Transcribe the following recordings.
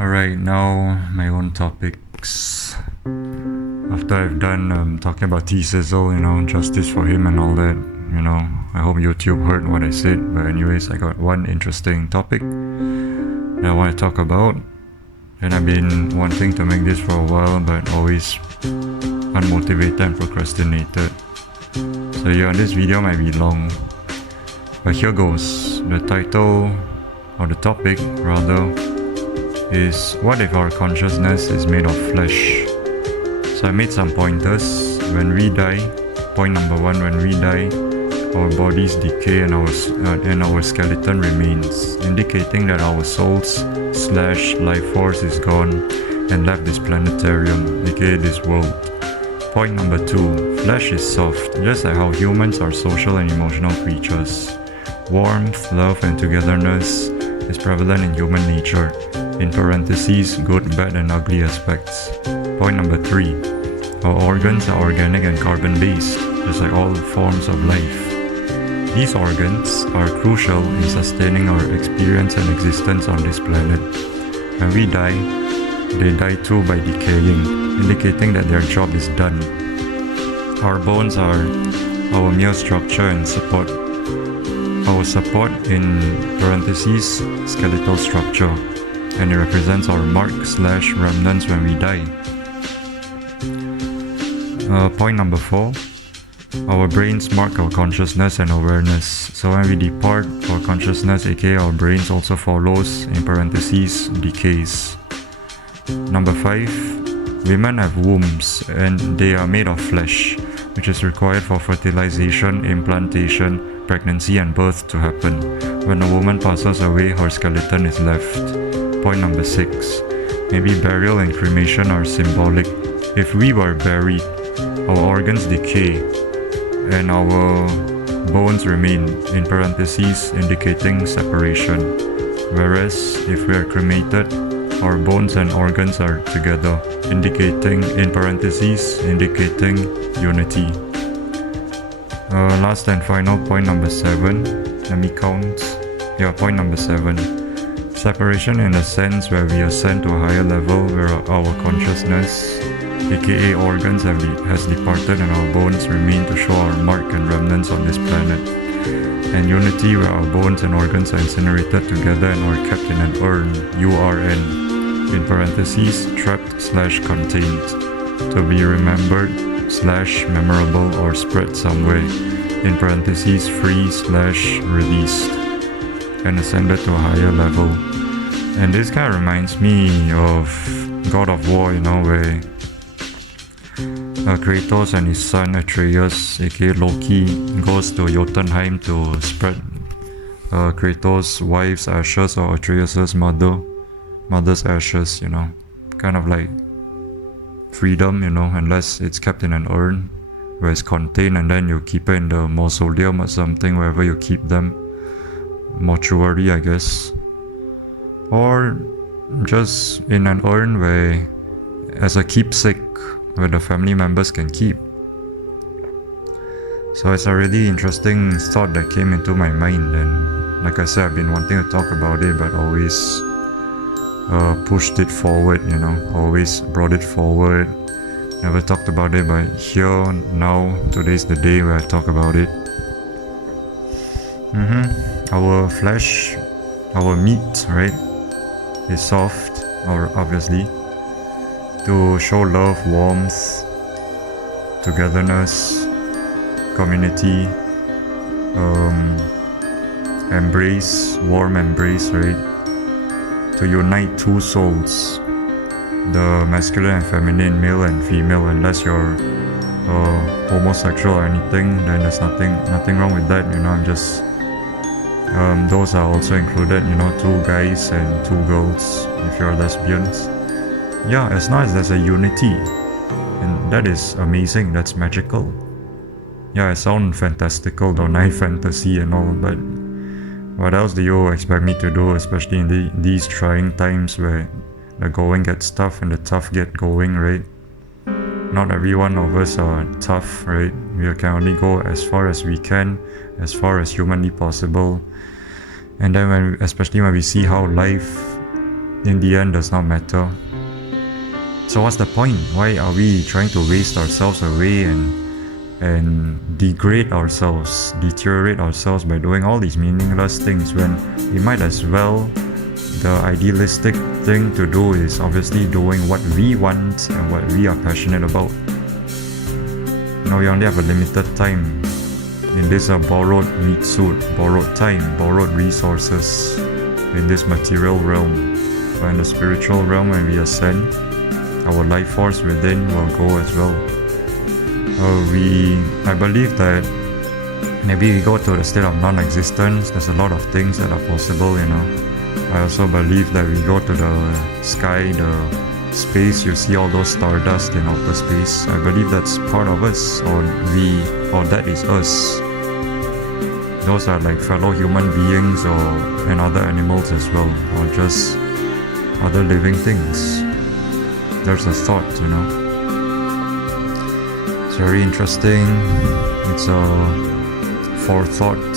Alright, now my own topics. After I've done talking about T-Sizzle, justice for him and all that, I hope YouTube heard what I said. But anyways, I got one interesting topic that I want to talk about. And I've been wanting to make this for a while, but always unmotivated and procrastinated. So yeah, this video might be long, but here goes. The title, or the topic rather, is what if our consciousness is made of flesh? So I made some pointers. When we die, point number one, when we die, our bodies decay and our skeleton remains, indicating that our souls / life force is gone and left this planetarium, aka this world. Point number two, flesh is soft, just like how humans are social and emotional creatures. Warmth, love and togetherness is prevalent in human nature, in parentheses, good, bad and ugly aspects. Point number three, our organs are organic and carbon-based, just like all forms of life. These organs are crucial in sustaining our experience and existence on this planet. When we die, they die too by decaying, indicating that their job is done. Our bones are our mere structure and support. Our support, in parentheses, skeletal structure, and it represents our mark / remnants when we die. Point number four, our brains mark our consciousness and awareness. So when we depart, our consciousness, aka our brains, also follows, in parentheses, decays. Number five, women have wombs and they are made of flesh, which is required for fertilization, implantation, pregnancy and birth to happen. When a woman passes away, her skeleton is left. Point number six, maybe burial and cremation are symbolic. If we were buried, our organs decay and our bones remain, in parentheses, indicating separation. Whereas if we are cremated, our bones and organs are together, indicating, in parentheses, indicating unity. Last and final, point number seven. Let me count. Yeah, point number seven. Separation in the sense where we ascend to a higher level where our consciousness, aka organs, has departed and our bones remain to show our mark and remnants on this planet. And unity where our bones and organs are incinerated together and are kept in an urn, URN, in parentheses, trapped / contained, to be remembered / memorable or spread somewhere, in parentheses, free / released, and ascended to a higher level. And this kind of reminds me of God of War, where Kratos and his son Atreus, aka Loki, goes to Jotunheim to spread Kratos' wife's ashes, or Atreus' mother's ashes, kind of like freedom, unless it's kept in an urn where it's contained and then you keep it in the mausoleum or something, wherever you keep them, mortuary I guess, or just in an urn where, as a keepsake, where the family members can keep. So it's a really interesting thought that came into my mind, and like I said, I've been wanting to talk about it, but always pushed it forward, always brought it forward, never talked about it, but here, now, today's the day where I talk about it. Our flesh, our meat, right, is soft, or obviously, to show love, warmth, togetherness, community, embrace, warm embrace, right? To unite two souls, the masculine and feminine, male and female. Unless you're homosexual or anything, then there's nothing wrong with that. I'm just those are also included. Two guys and two girls if you're lesbians. Yeah, as long as there's a unity, and that is amazing. That's magical. Yeah, I sound fantastical, don't I? Fantasy and all, but what else do you expect me to do, especially in these trying times where the going gets tough and the tough get going, right? Not every one of us are tough, right? We can only go as far as we can, as far as humanly possible. And then especially when we see how life in the end does not matter. So what's the point? Why are we trying to waste ourselves away and degrade ourselves, deteriorate ourselves by doing all these meaningless things when we might as well? The idealistic thing to do is obviously doing what we want and what we are passionate about. We only have a limited time in this borrowed meat suit, borrowed time, borrowed resources in this material realm. But in the spiritual realm, when we ascend, our life force within will go as well. I believe that maybe we go to the state of non-existence. There's a lot of things that are possible, I also believe that we go to the sky, the space, you see all those stardust in outer space. I believe that's part of us, or that is us. Those are like fellow human beings and other animals as well, or just other living things. There's a thought, It's very interesting. It's a forethought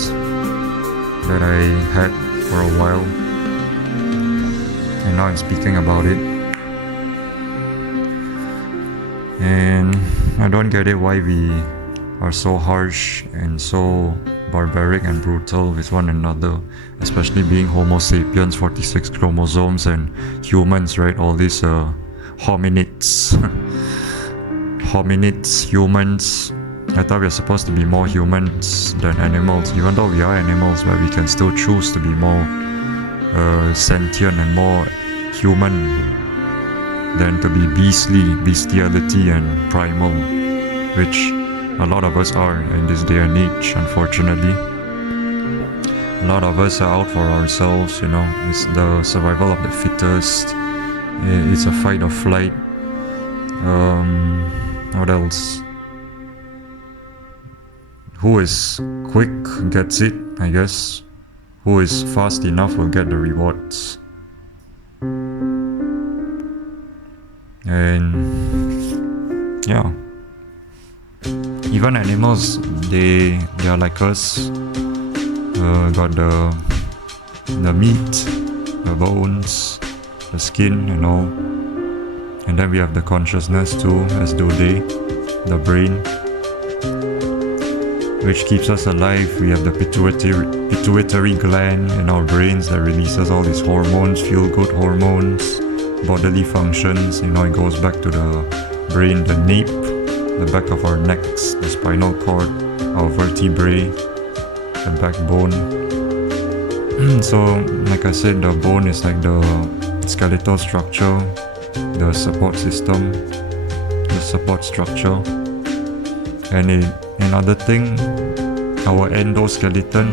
that I had for a while, and now I'm speaking about it. And I don't get it why we are so harsh and so barbaric and brutal with one another, especially being Homo sapiens, 46 chromosomes, and humans, right? All these hominids, humans. I thought we were supposed to be more humans than animals, even though we are animals, but we can still choose to be more sentient and more human than to be bestiality and primal, which a lot of us are in this day and age, unfortunately. A lot of us are out for ourselves, it's the survival of the fittest, it's a fight or flight. What else? Who is quick gets it, I guess. Who is fast enough will get the rewards. And yeah, even animals, they are like us. Got the meat, the bones, the skin and all. And then we have the consciousness too, as do they, the brain, which keeps us alive. We have the pituitary gland in our brains that releases all these hormones, feel-good hormones, bodily functions. It goes back to the brain, the nape, the back of our necks, the spinal cord, our vertebrae, the backbone. So, like I said, the bone is like the skeletal structure, the support system, the support structure. And another thing, our endoskeleton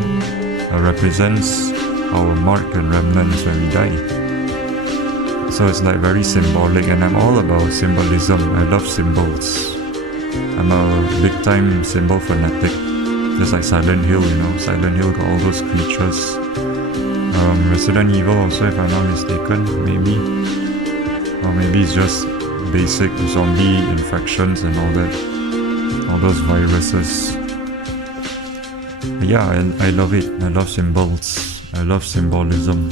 represents our mark and remnants when we die. So it's like very symbolic, and I'm all about symbolism. I love symbols. I'm a big time symbol fanatic. Just like Silent Hill, Silent Hill got all those creatures. Resident Evil also, if I'm not mistaken, maybe. Or maybe it's just basic zombie infections and all that. All those viruses. But yeah, I love it. I love symbols. I love symbolism.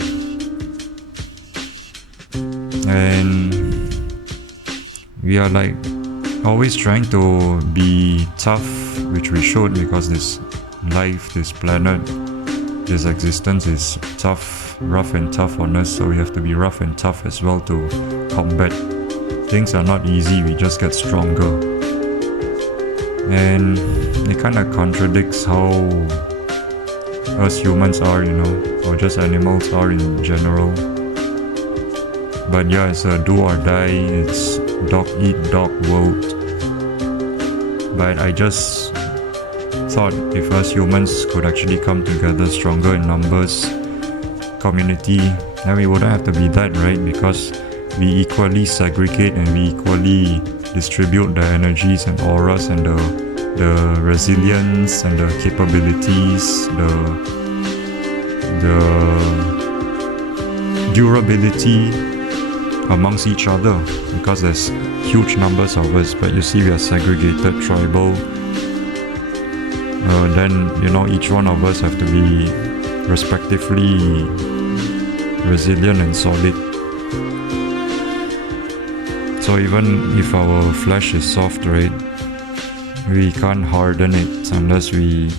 And we are like always trying to be tough, which we should, because this life, this planet, this existence is tough, rough and tough on us, so we have to be rough and tough as well to combat. Things are not easy, we just get stronger. And it kind of contradicts how us humans are, or just animals are in general. But yeah, it's a do or die, it's dog eat dog world. But I just thought if us humans could actually come together stronger in numbers, community, then we wouldn't have to be that, right? Because we equally segregate and we equally distribute the energies and auras and the resilience and the capabilities, the durability amongst each other, because there's huge numbers of us, but you see we are segregated, tribal. Then each one of us have to be respectively resilient and solid. So even if our flesh is soft, right, we can't harden it unless we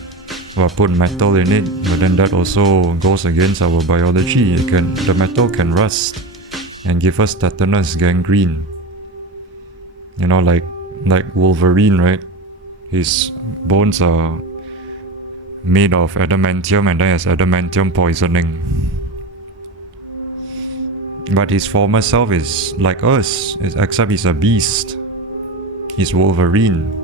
put metal in it, but then that also goes against our biology. The metal can rust and give us tetanus, gangrene. You know, like Wolverine, right? His bones are made of adamantium and then has adamantium poisoning. But his former self is like us, except he's a beast. He's Wolverine.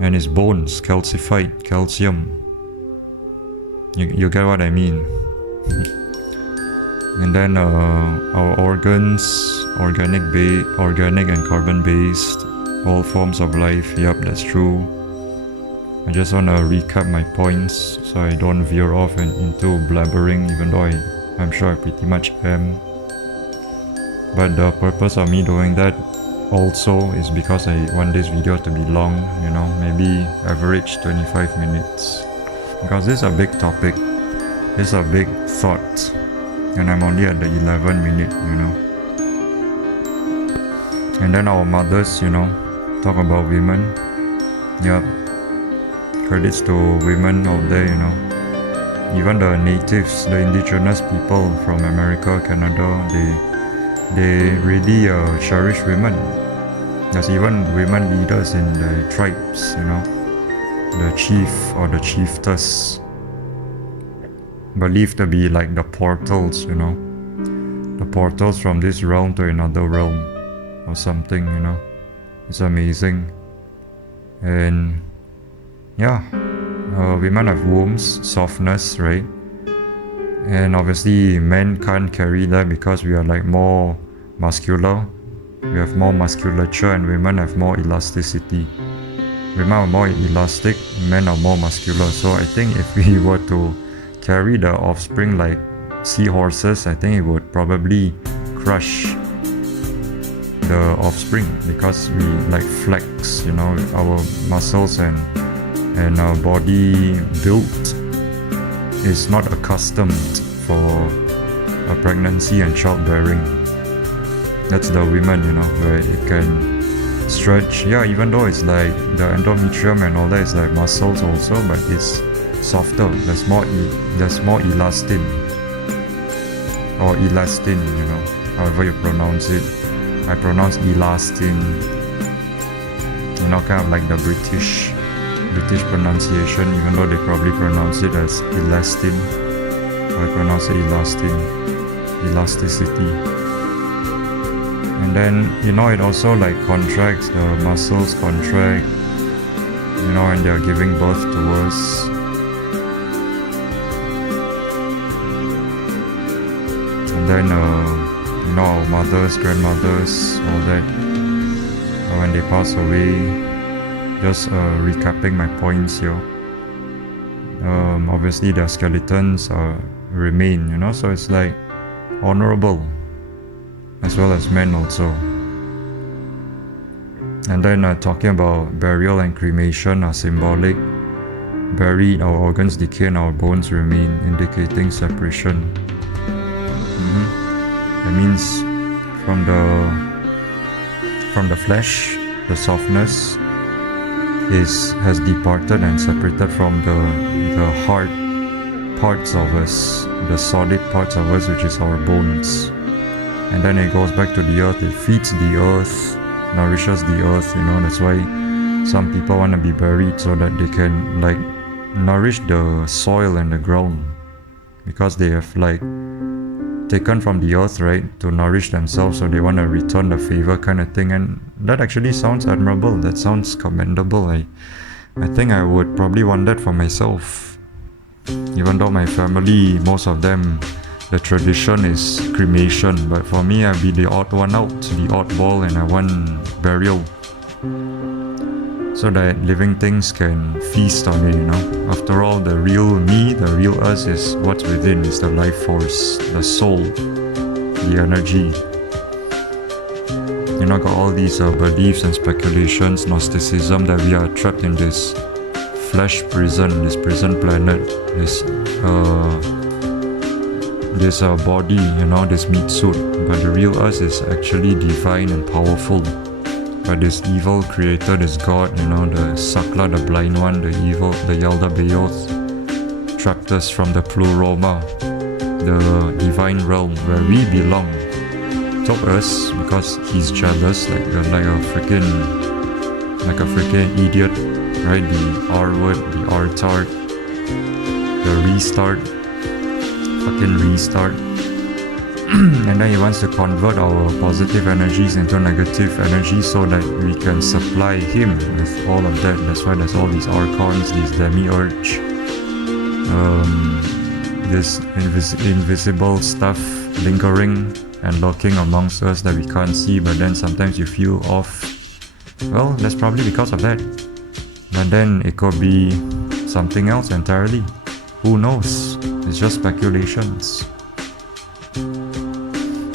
And his bones calcified, calcium. You get what I mean? And then our organs, organic and carbon based, all forms of life. Yep, that's true. I just want to recap my points so I don't veer off into blabbering, even though I'm sure I pretty much am. But the purpose of me doing that also is because I want this video to be long, you know, maybe average 25 minutes. Because this is a big topic, this is a big thought, and I'm only at the 11 minute, you know. And then our mothers, you know, talk about women. Yep, credits to women out there, you know. Even the natives, the indigenous people from America, Canada, they really cherish women. There's even women leaders in the tribes, you know. The chief or the chiefess, believed to be like the portals, you know. The portals from this realm to another realm or something, you know. It's amazing. And yeah, women have wombs, softness, right? And obviously men can't carry that because we are like more muscular. We have more musculature, and women have more elasticity. Women are more elastic, men are more muscular. So I think if we were to carry the offspring like seahorses, I think it would probably crush the offspring, because we like flex, you know, our muscles and our body build is not accustomed for a pregnancy and childbearing. That's the women, you know, where it can stretch. Yeah, even though it's like the endometrium and all that is like muscles also, but it's softer. There's more elastin or elastin, you know, however you pronounce it. I pronounce elastin, you know, kind of like the British pronunciation, even though they probably pronounce it as elastin. I pronounce it elastin, elasticity. And then, you know, it also like contracts, the muscles contract, you know, and they're giving birth to us. And then, you know, our mothers, grandmothers, all that, when they pass away. Just recapping my points here. Obviously their skeletons remain, you know, so it's like honorable, as well as men also. And then talking about burial and cremation are symbolic. Buried, our organs decay and our bones remain, indicating separation. That means from the flesh, the softness has departed and separated from the hard parts of us, the solid parts of us, which is our bones. And then it goes back to the earth. It feeds the earth, nourishes the earth, you know. That's why some people want to be buried, so that they can like nourish the soil and the ground, because they have like taken from the earth, right, to nourish themselves, so they want to return the favor kind of thing. And that actually sounds admirable, that sounds commendable. I think I would probably want that for myself, even though my family, most of them, the tradition is cremation, but for me, I'd be the odd one out, the oddball, and I want burial, so that living things can feast on it, you know. After all, the real me, the real us is what's within, is the life force, the soul, the energy. You know, got all these beliefs and speculations, Gnosticism, that we are trapped in this flesh prison, this prison planet, this this body, this meat suit, but the real us is actually divine and powerful. But this evil creator, this god, the Sakla, the blind one, the evil, the Yalda Beyoth, trapped us from the Pluroma, the divine realm where we belong. Took us because he's jealous, like a freaking idiot, right? The R word, the R-tard, the restart, fucking restart. And then he wants to convert our positive energies into negative energy so that we can supply him with all of that. That's why there's all these archons, these demiurge, this invisible stuff lingering and lurking amongst us that we can't see, but then sometimes you feel off. Well, that's probably because of that. But then it could be something else entirely. Who knows? It's just speculations.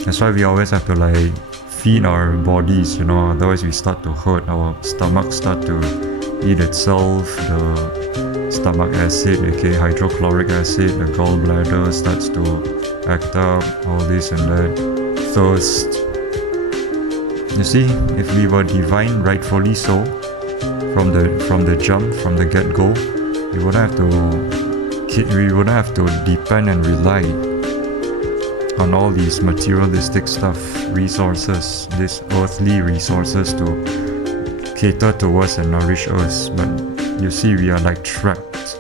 That's why we always have to feed our bodies, otherwise we start to hurt, our stomach start to eat itself, the stomach acid, aka hydrochloric acid, the gallbladder starts to act up, all this and that, thirst. You see, if we were divine, rightfully so, from the jump, from the get-go, we wouldn't have to depend and rely on all these materialistic stuff, resources, these earthly resources to cater to us and nourish us. But you see, we are trapped.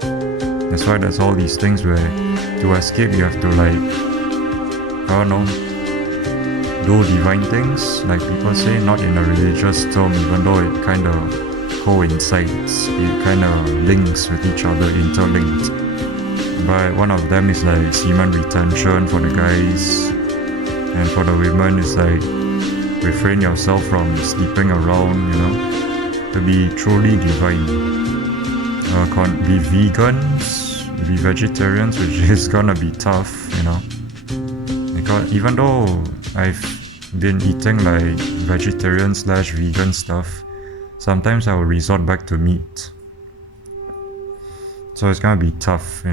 That's why there's all these things where to escape you have to do divine things, like people say, not in a religious term, even though it kind of coincides, it kind of links with each other, interlinked. But one of them is semen retention for the guys, and for the women it's refrain yourself from sleeping around, to be truly divine. Be vegans, be vegetarians, which is gonna be tough, because even though I've been eating vegetarian/vegan stuff, sometimes I will resort back to meat. So it's gonna be tough,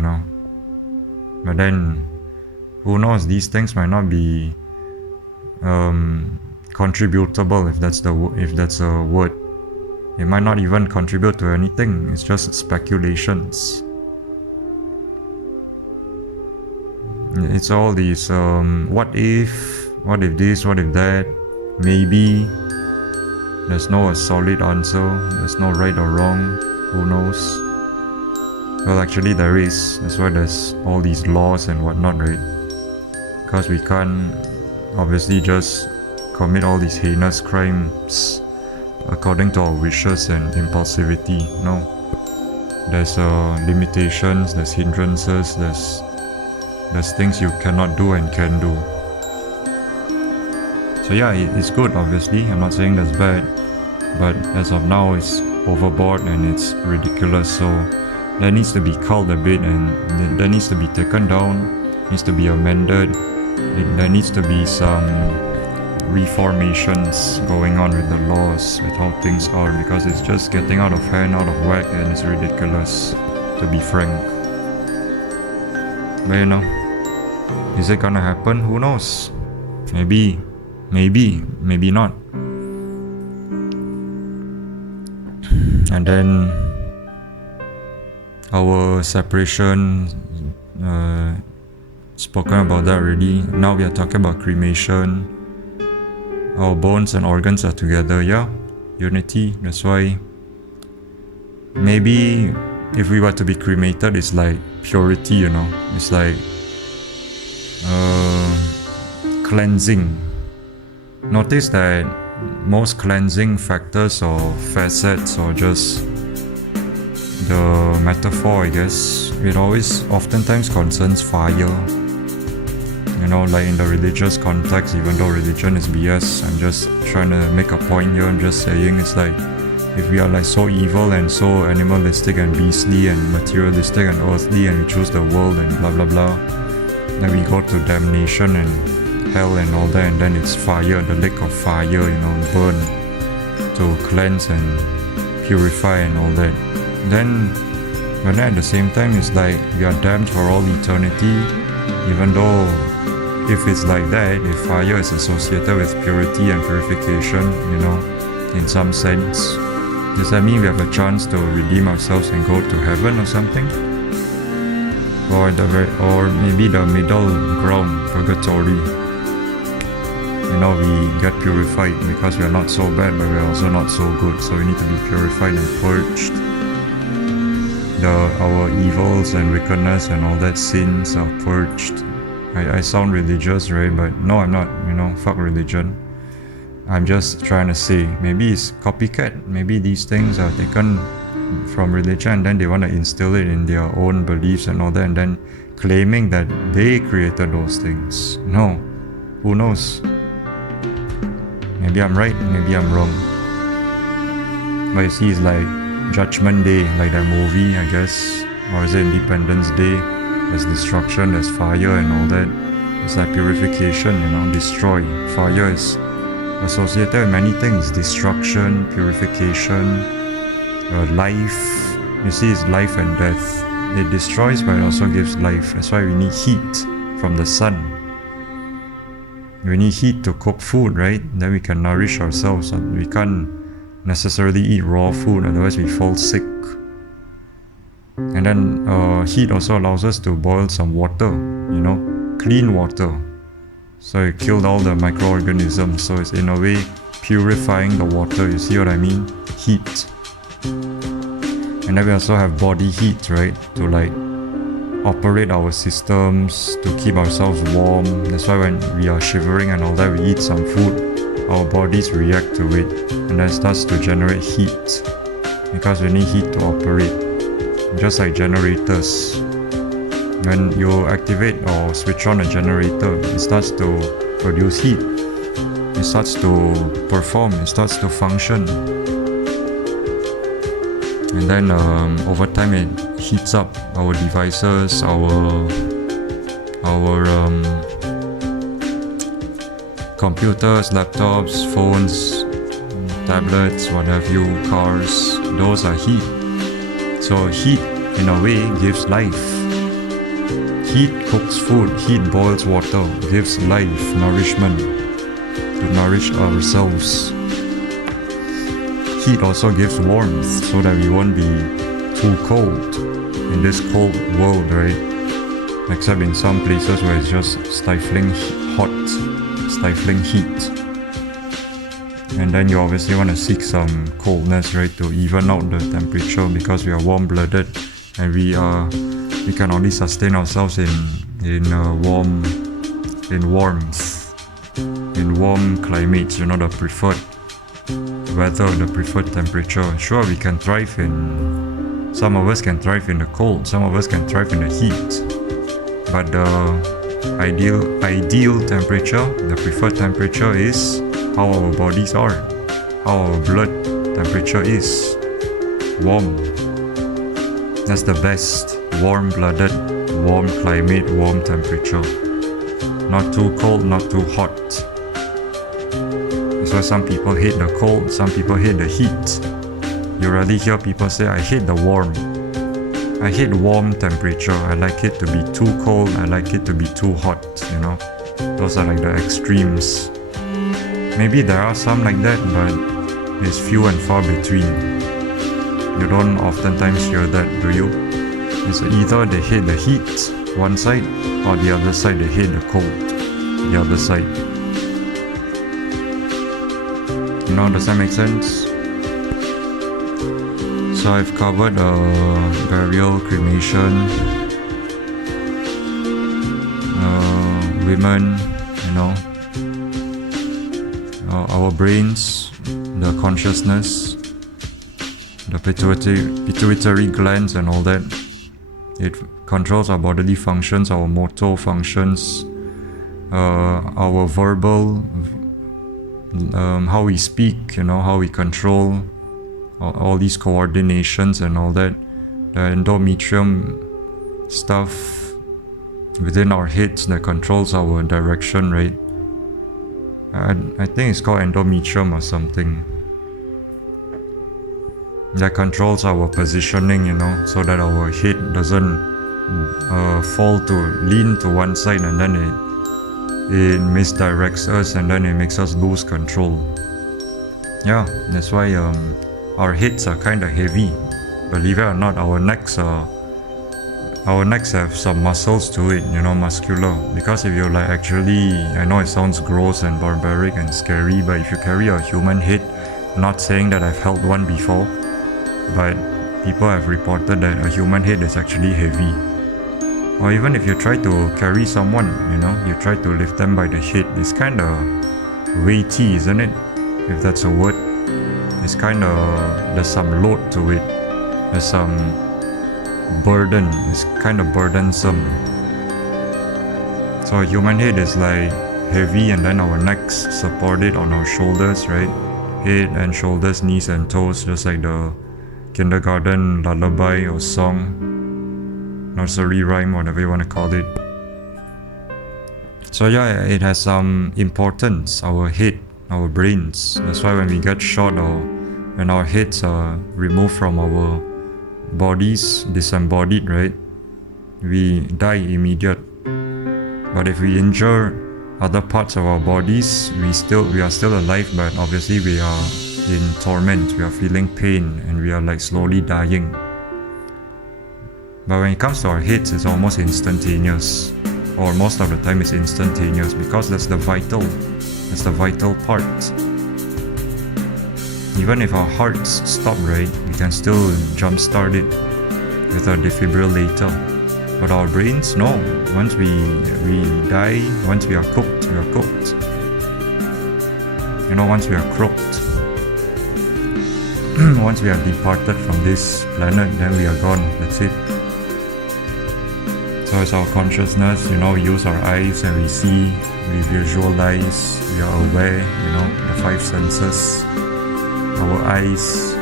But then, who knows? These things might not be contributable, if that's a word. It might not even contribute to anything. It's just speculations. It's all these what if this, what if that, maybe. There's no solid answer. There's no right or wrong. Who knows? Well, actually there is. That's why there's all these laws and whatnot, right? Because we can't obviously just commit all these heinous crimes according to our wishes and impulsivity. No. There's limitations, there's hindrances, there's things you cannot do and can do. So yeah, it's good obviously. I'm not saying that's bad. But as of now, it's overboard and it's ridiculous. So that needs to be culled a bit, and that needs to be taken down, needs to be amended. There needs to be some reformations going on with the laws, with how things are, because it's just getting out of hand, out of whack, and it's ridiculous, to be frank. But is it gonna happen? Who knows? Maybe not. And then our separation, spoken about that already. Now we are talking about cremation. Our bones and organs are together, unity. That's why maybe if we were to be cremated, it's purity, it's cleansing. Notice that most cleansing factors or facets, or just the metaphor, I guess, it oftentimes concerns fire. In the religious context, even though religion is BS, I'm just trying to make a point here. I'm just saying it's if we are so evil and so animalistic and beastly and materialistic and earthly, and we choose the world and blah blah blah, then we go to damnation and hell and all that, and then it's fire, the lake of fire, burn to cleanse and purify and all that. But then at the same time, it's we are damned for all eternity, Even though if it's like that, if fire is associated with purity and purification, in some sense, does that mean we have a chance to redeem ourselves and go to heaven or something? Or maybe the middle ground, purgatory. We get purified because we are not so bad, but we are also not so good. So we need to be purified and purged. Our evils and wickedness and all that sins are purged. I sound religious, right? But no, I'm not. Fuck religion. I'm just trying to say, maybe it's copycat. Maybe these things are taken from religion and then they want to instill it in their own beliefs and all that, and then claiming that they created those things. No, who knows? Maybe I'm right, maybe I'm wrong. But you see, it's like Judgment Day, like that movie, I guess. Or is it Independence Day? There's destruction, there's fire and all that. It's like purification, destroy. Fire is associated with many things. Destruction, purification, life. You see, it's life and death. It destroys, but it also gives life. That's why we need heat from the sun. We need heat to cook food, right? Then we can nourish ourselves. We can't necessarily eat raw food, otherwise we fall sick. And then heat also allows us to boil some water, clean water. So it killed all the microorganisms. So it's in a way purifying the water. You see what I mean? Heat. And then we also have body heat, right? To operate our systems, to keep ourselves warm. That's why when we are shivering and all that, we eat some food, our bodies react to it, and then starts to generate heat, because we need heat to operate. Just like generators, when you activate or switch on a generator, it starts to produce heat, it starts to perform, it starts to function, and then over time it heats up our devices, our computers, laptops, phones, tablets, what have you, cars. Those are heat. So heat, in a way, gives life. Heat cooks food, heat boils water, gives life, nourishment, to nourish ourselves. Heat also gives warmth, so that we won't be too cold in this cold world, right? Except in some places where it's just stifling hot, stifling heat. And then you obviously want to seek some coldness, right, to even out the temperature, because we are warm-blooded and we can only sustain ourselves in warm climates, the preferred weather, the preferred temperature. Sure, we can thrive some of us can thrive in the cold, some of us can thrive in the heat. But the ideal temperature, the preferred temperature, is how our bodies are, how our blood temperature is. Warm. That's the best. Warm-blooded, warm climate, warm temperature. Not too cold, not too hot. That's why some people hate the cold, some people hate the heat. You rarely hear people say, I hate the warm. I hate warm temperature. I like it to be too cold, I like it to be too hot, Those are like the extremes. Maybe there are some like that, but it's few and far between. You don't oftentimes hear that, do you? It's either they hate the heat, one side, or the other side, they hate the cold, the other side. Does that make sense? So I've covered burial, cremation, women, our brains, the consciousness, the pituitary glands and all that. It controls our bodily functions, our motor functions, our verbal, how we speak, how we control all these coordinations and all that. The endometrium stuff within our heads that controls our direction, right? I think it's called endometrium or something. That controls our positioning, so that our head doesn't fall to lean to one side, and then it misdirects us, and then it makes us lose control. Yeah, that's why our heads are kind of heavy. Believe it or not, our necks have some muscles to it, muscular. Because if you're like actually, I know it sounds gross and barbaric and scary, but if you carry a human head, not saying that I've held one before, but people have reported that a human head is actually heavy. Or even if you try to carry someone, you try to lift them by the head, it's kind of weighty, isn't it? If that's a word. It's kind of, there's some load to it. There's some burden. It's kind of burdensome. So a human head is like heavy, and then our necks support it on our shoulders, right? Head and shoulders, knees and toes, just like the kindergarten lullaby or song, nursery rhyme, whatever you want to call it. So yeah, it has some importance, our head, our brains. That's why when we get shot or when our heads are removed from our bodies, disembodied, right, we die immediate. But if we injure other parts of our bodies, we are still alive, but obviously we are in torment, we are feeling pain, and we are like slowly dying. But when it comes to our heads, it's almost instantaneous, or most of the time it's instantaneous, because that's the vital part. Even if our hearts stop, right, we can still jumpstart it with a defibrillator. But our brains, no. Once we die, once we are cooked, we are cooked. Once we are croaked, once we are departed from this planet, then we are gone. That's it. So it's our consciousness, we use our eyes and we see, we visualize, we are aware, the five senses. Our eyes,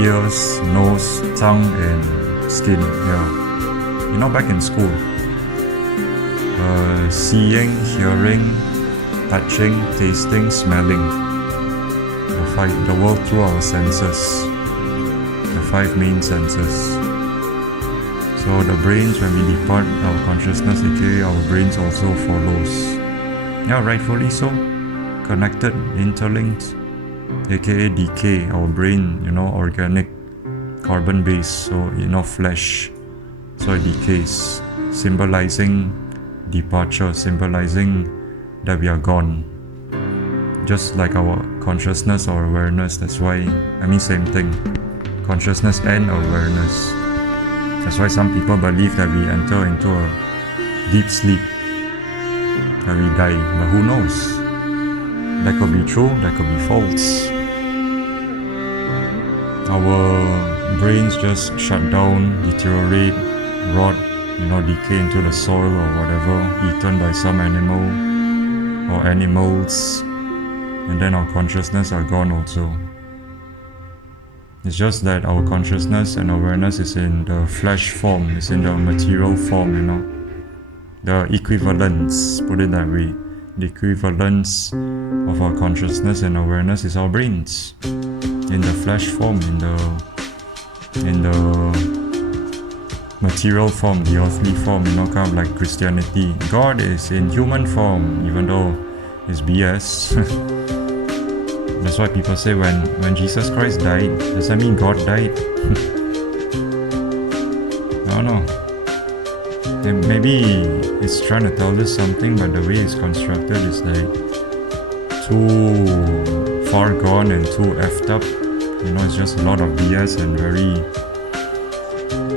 ears, nose, tongue, and skin. Yeah. Back in school, seeing, hearing, touching, tasting, smelling. The world through our senses. The five main senses. So the brains, when we depart our consciousness, aka our brains also follows. Yeah, rightfully so. Connected, interlinked, aka decay. Our brain, organic, carbon-based, so flesh. So it decays, symbolizing departure, symbolizing that we are gone. Just like our consciousness or awareness, that's why, same thing. Consciousness and awareness. That's why some people believe that we enter into a deep sleep, that we die. But who knows? That could be true, that could be false. Our brains just shut down, deteriorate, rot, decay into the soil or whatever, eaten by some animal or animals, and then our consciousness are gone also. It's just that our consciousness and awareness is in the flesh form, it's in the material form, the equivalence, put it that way. The equivalence of our consciousness and awareness is our brains, in the flesh form, in the material form, the earthly form, kind of like Christianity. God is in human form, even though it's BS. That's why people say when Jesus Christ died, does that mean God died? No. And maybe it's trying to tell us something, but the way it's constructed is like too far gone and too effed up. It's just a lot of BS and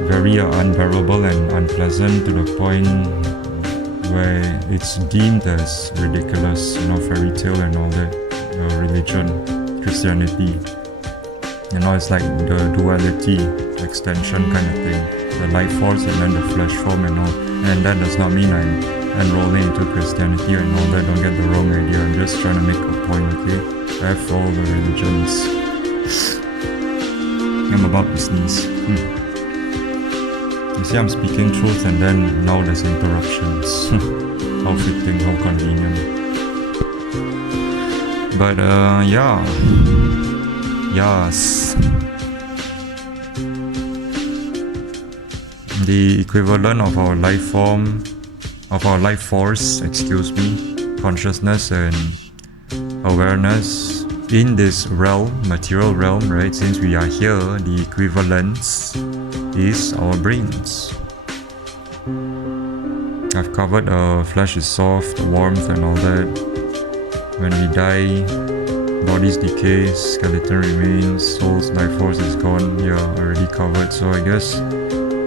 very unbearable and unpleasant, to the point where it's deemed as ridiculous, fairy tale and all that, religion, Christianity. It's like the duality, extension kind of thing, the life force and then the flesh form and all. And that does not mean I'm enrolling into Christianity and all that, don't get the wrong idea. I'm just trying to make a point, okay? F all the religions. I'm about to sneeze. You see, I'm speaking truth and then now there's interruptions. How fitting, how convenient. But yes. the equivalent of our life form, of our life force, consciousness and awareness in this realm, material realm, right? Since we are here, the equivalence is our brains. I've covered flesh is soft, warmth and all that. When we die, bodies decay, skeleton remains, soul's life force is gone. Yeah, already covered. So I guess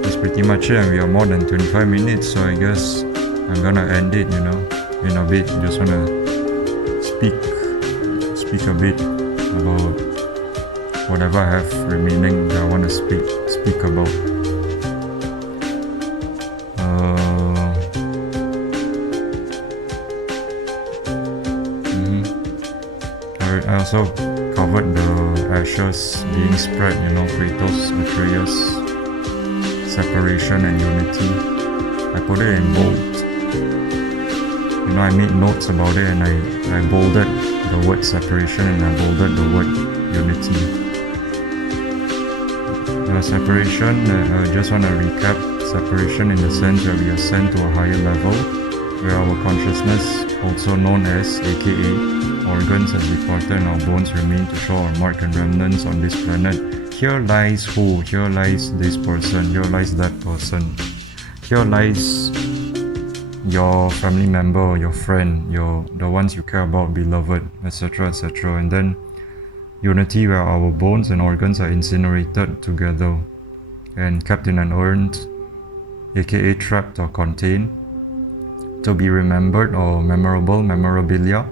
that's pretty much it, and we are more than 25 minutes, so I guess I'm gonna end it, in a bit. Just wanna speak a bit about whatever I have remaining that I wanna speak about. I also covered the ashes being spread, Kratos, Atreus, separation and unity. I put it in bold. I made notes about it, and I bolded the word separation and I bolded the word unity. Separation, I just want to recap separation in the sense that we ascend to a higher level, where our consciousness, also known as aka organs, has departed and our bones remain to show our mark and remnants on this planet. Here lies who? Here lies this person. Here lies that person. Here lies your family member, your friend, the ones you care about, beloved, etc., etc. And then unity, where our bones and organs are incinerated together and kept in an urn, aka trapped or contained, to be remembered or memorabilia,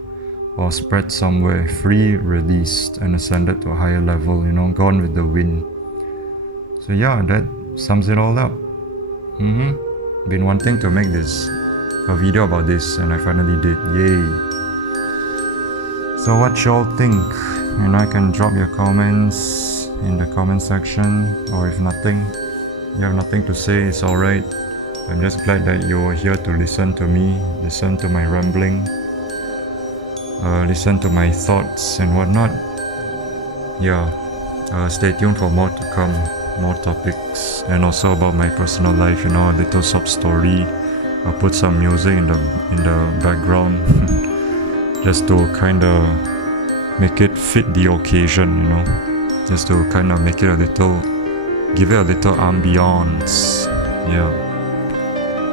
or spread somewhere, free, released, and ascended to a higher level, gone with the wind. So yeah, that sums it all up. Been wanting to make a video about this, and I finally did. Yay! So what y'all think? I can drop your comments in the comment section, or if you have nothing to say, it's alright. I'm just glad that you are here to listen to me, listen to my rambling, listen to my thoughts and whatnot. Yeah, stay tuned for more to come, more topics, and also about my personal life, a little sub story. I'll put some music in the background just to kind of make it fit the occasion, just to kind of make it give it a little ambiance. Yeah.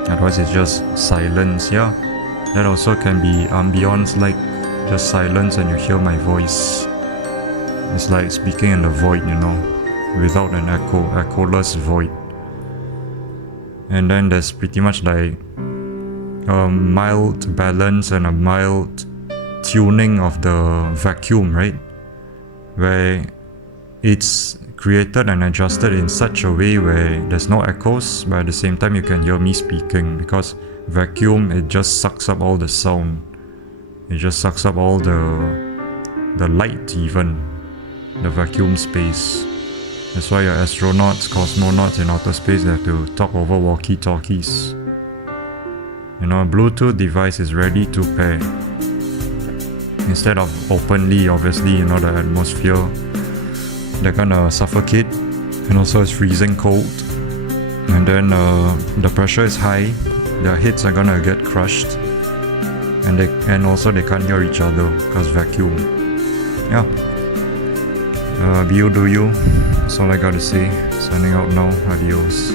Otherwise it's just silence. Yeah, that also can be ambience, like just silence and you hear my voice. It's like speaking in the void, without an echoless void. And then there's pretty much like a mild balance and a mild tuning of the vacuum, right? Where it's created and adjusted in such a way where there's no echoes, but at the same time you can hear me speaking, because vacuum, it just sucks up all the sound. It just sucks up all the light, even the vacuum space. That's why your astronauts, cosmonauts in outer space, they have to talk over walkie-talkies. A Bluetooth device is ready to pair. Instead of openly, obviously, the atmosphere, they're gonna suffocate, and also it's freezing cold, and then the pressure is high, their heads are gonna get crushed, and also they can't hear each other because vacuum. Yeah. Beyoudoyou, that's all I gotta say. Signing out now. Adios.